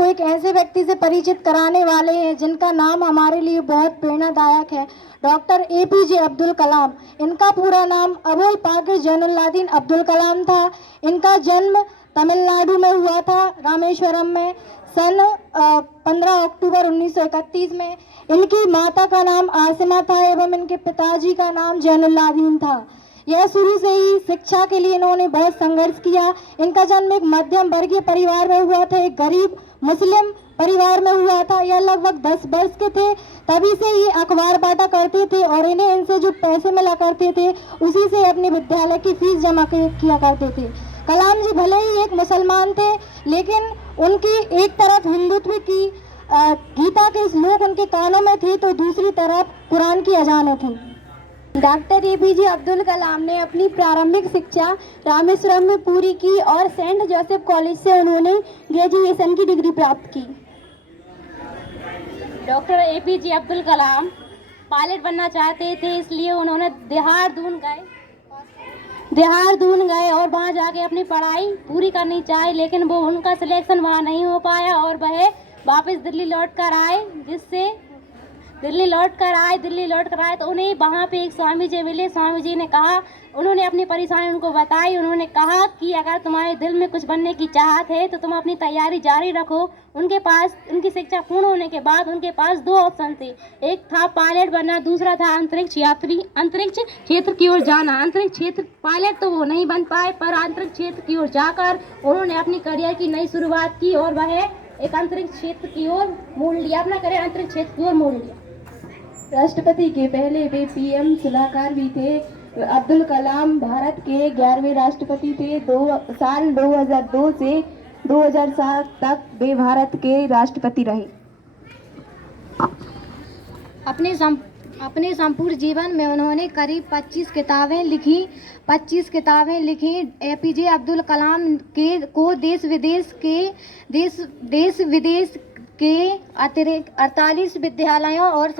आपको एक ऐसे व्यक्ति से परिचित कराने वाले हैं जिनका नाम हमारे लिए बहुत प्रेरणादायक है। Doctor APJ Abdul Kalam. इनका पूरा नाम अबुल पाकिर जैनुल्लादीन अब्दुल कलाम था। इनका जन्म तमिलनाडु में हुआ था, रामेश्वरम में, सन 15 अक्टूबर 1931 में। इनकी माता का नाम आसिमा था एवं इनके पिताजी का नाम जैनुल्लादीन था। यह शुरू से ही शिक्षा के लिए इन्होंने बहुत संघर्ष किया। इनका जन्म एक मध्यम वर्गीय परिवार में हुआ था, एक गरीब मुस्लिम परिवार में हुआ था। यह लगभग 10 वर्ष के थे, तभी से ये अखबार बांटा करते थे और इन्हें इनसे जो पैसे मिला करते थे उसी से अपने विद्यालय की फीस जमा किया करते थे। कलाम जी भले ही एक मुसलमान थे, लेकिन उनकी एक तरफ हिंदुत्व की गीता के श्लोक उनके कानों में थे तो दूसरी तरफ कुरान की अजानें थी। डॉक्टर एपीजे अब्दुल कलाम ने अपनी प्रारंभिक शिक्षा रामेश्वरम में पूरी की और सेंट जोसेफ कॉलेज से उन्होंने ग्रेजुएशन की डिग्री प्राप्त की। Doctor APJ Abdul Kalam pilot बनना चाहते थे, इसलिए उन्होंने देहरादून गए और वहाँ जाके अपनी पढ़ाई पूरी करनी चाहिए, लेकिन वो उनका सिलेक्शन वहाँ नहीं हो पाया और वह वापस दिल्ली लौट कर आए तो उन्हें वहाँ पे एक स्वामी जी मिले। स्वामी जी ने कहा, उन्होंने अपनी परेशानी उनको बताई। उन्होंने कहा कि अगर तुम्हारे दिल में कुछ बनने की चाहत है तो तुम अपनी तैयारी जारी रखो। उनके पास उनकी शिक्षा पूर्ण होने के बाद उनके पास 2 ऑप्शन थे, एक था पायलट बनना, दूसरा था अंतरिक्ष यात्री, अंतरिक्ष क्षेत्र की ओर जाना। अंतरिक्ष क्षेत्र पायलट तो वो नहीं बन पाए, पर अंतरिक्ष क्षेत्र की ओर जाकर उन्होंने अपनी करियर की नई शुरुआत की और वह एक अंतरिक्ष क्षेत्र की ओर मोड़ लिया, अपना करियर अंतरिक्ष क्षेत्र की ओर मोड़ लिया। राष्ट्रपति के पहले वे पीएम सलाहकार भी थे। अब्दुल कलाम भारत के 11वें राष्ट्रपति थे। साल 2002 से 2007 तक वे भारत के राष्ट्रपति रहे। अपने संपूर्ण जीवन में उन्होंने करीब 25 किताबें लिखी। एपीजे अब्दुल कलाम को देश विदेश के अतिरिक्त 48 विद्यालयों और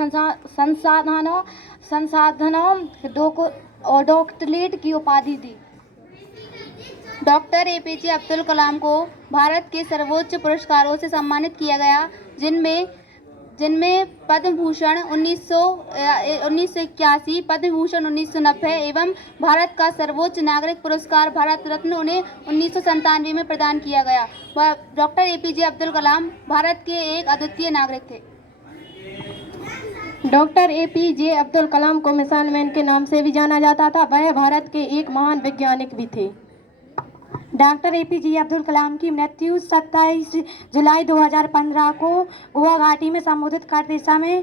संसाधनों और डॉक्टरेट की उपाधि दी। डॉक्टर एपीजे अब्दुल कलाम को भारत के सर्वोच्च पुरस्कारों से सम्मानित किया गया, जिनमें पद्म भूषण 1981, पद्म भूषण 1990 एवं भारत का सर्वोच्च नागरिक पुरस्कार भारत रत्न उन्हें 1997 में प्रदान किया गया। डॉक्टर एपीजे अब्दुल कलाम भारत के एक अद्वितीय नागरिक थे। डॉक्टर एपीजे अब्दुल कलाम को मिसाइल मैन के नाम से भी जाना जाता था। वह भारत के एक महान वैज्ञानिक भी थे। डॉक्टर एपीजे अब्दुल कलाम की मृत्यु 27 जुलाई 2015 को गोवा घाटी में संबोधित करते समय